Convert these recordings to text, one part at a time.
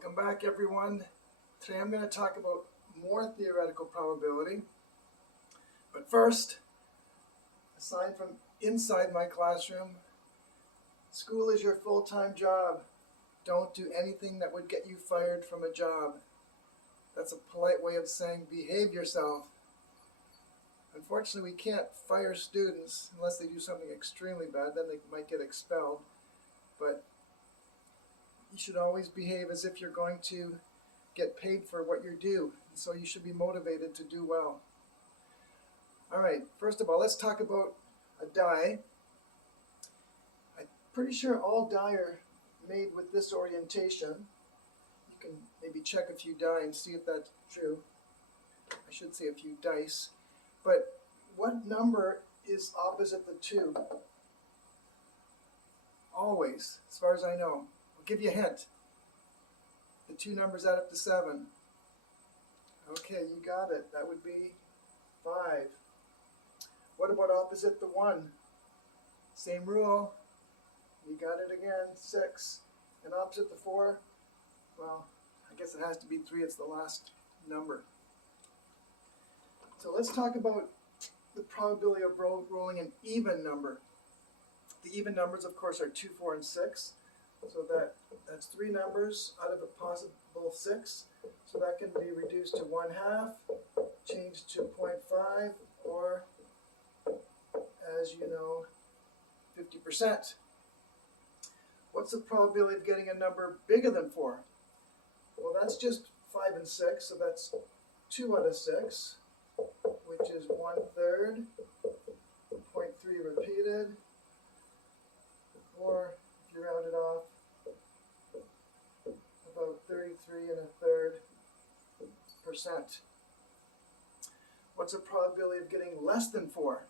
Welcome back, everyone. Today I'm going to talk about more theoretical probability. But first, aside from inside my classroom, school is your full-time job. Don't do anything that would get you fired from a job. That's a polite way of saying behave yourself. Unfortunately, we can't fire students unless they do something extremely bad, then they might get expelled. But you should always behave as if you're going to get paid for what you do. So you should be motivated to do well. All right, first of all, let's talk about a die. I'm pretty sure all die are made with this orientation. You can maybe check a few die and see if that's true. I should say a few dice. But what number is opposite the 2? Always, as far as I know. I'll give you a hint. The 2 numbers add up to 7. Okay, you got it. That would be 5. What about opposite the 1? Same rule. You got it again, 6. And opposite the 4? Well, I guess it has to be 3. It's the last number. So let's talk about the probability of rolling an even number. The even numbers, of course, are 2, 4, and 6. So that's 3 numbers out of a possible 6. So that can be reduced to 1/2, changed to 0.5, or, as you know, 50%. What's the probability of getting a number bigger than 4? Well, that's just 5 and 6, so that's 2 out of 6, which is 1/3, 0.3 repeated, or if you round it off, about 33 1/3%. What's the probability of getting less than 4?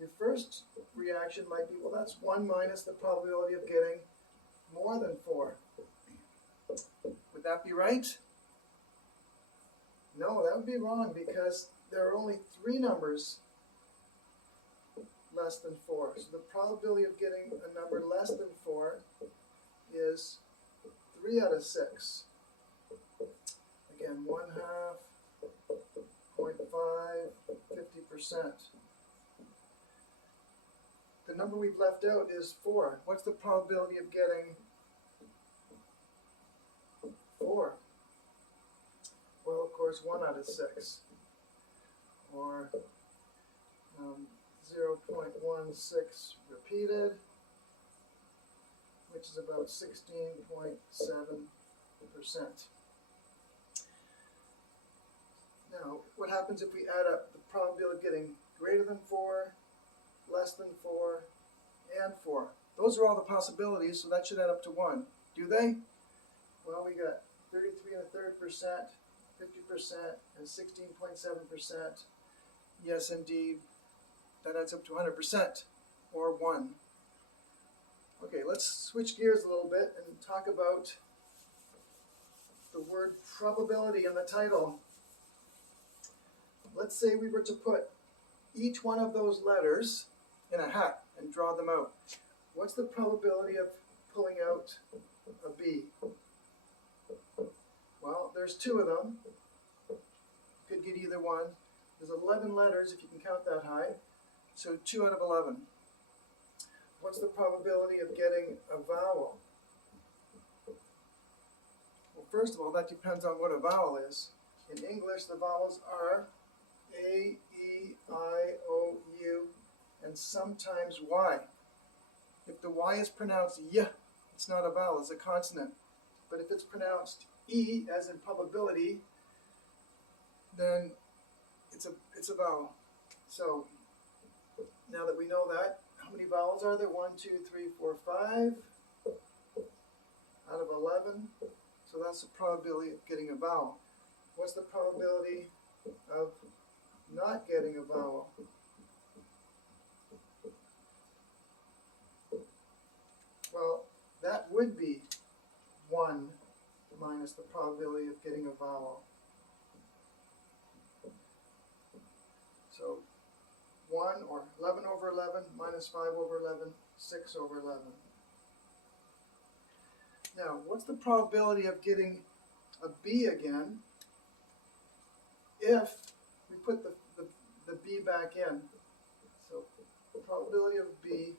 Your first reaction might be, well, that's 1 minus the probability of getting more than 4. Would that be right? No, that would be wrong, because there are only 3 numbers less than 4. So the probability of getting a number less than 4 is 3 out of 6. Again, 1/2, 0.5, 50%. The number we've left out is 4. What's the probability of getting 4? Well, of course, 1 out of 6. Or 0.16 repeated, which is about 16.7%. Now, what happens if we add up the probability of getting greater than 4, less than 4, and 4? Those are all the possibilities, so that should add up to 1. Do they? Well, we got 33 1/3%, 50%, and 16.7%. Yes, indeed. That adds up to 100%, or 1. Okay, let's switch gears a little bit and talk about the word probability in the title. Let's say we were to put each one of those letters in a hat and draw them out. What's the probability of pulling out a B? Well, there's 2 of them. You could get either one. There's 11 letters, if you can count that high. So 2 out of 11. What's the probability of getting a vowel? Well, first of all, that depends on what a vowel is. In English, the vowels are A, E, I, O, U, and sometimes Y. If the Y is pronounced Y, it's not a vowel, it's a consonant. But if it's pronounced E, as in probability, then it's a vowel. So now that we know that, how many vowels are there? 1, 2, 3, 4, 5 out of 11. So that's the probability of getting a vowel. What's the probability of not getting a vowel? Well, that would be 1 minus the probability of getting a vowel. So 1, or 11 over 11, minus 5 over 11, 6 over 11. Now, what's the probability of getting a B again if we put the B back in? So the probability of B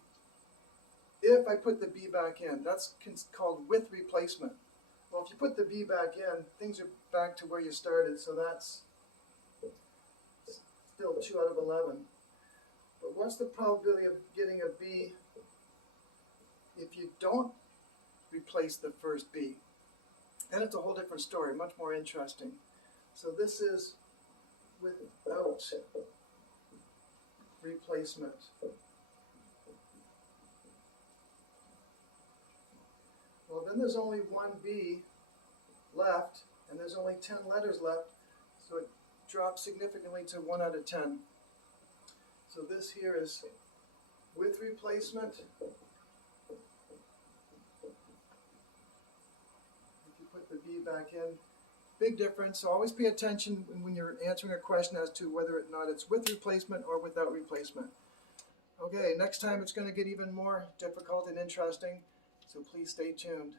if I put the B back in, that's called with replacement. Well, if you put the B back in, things are back to where you started, so that's still 2 out of 11. But what's the probability of getting a B if you don't replace the first B? Then it's a whole different story, much more interesting. So this is without replacement. Well, then there's only one B left, and there's only 10 letters left, so it drops significantly to 1 out of 10. So this here is with replacement. If you put the B back in, big difference. So always pay attention when you're answering a question as to whether or not it's with replacement or without replacement. Okay, next time it's going to get even more difficult and interesting, so please stay tuned.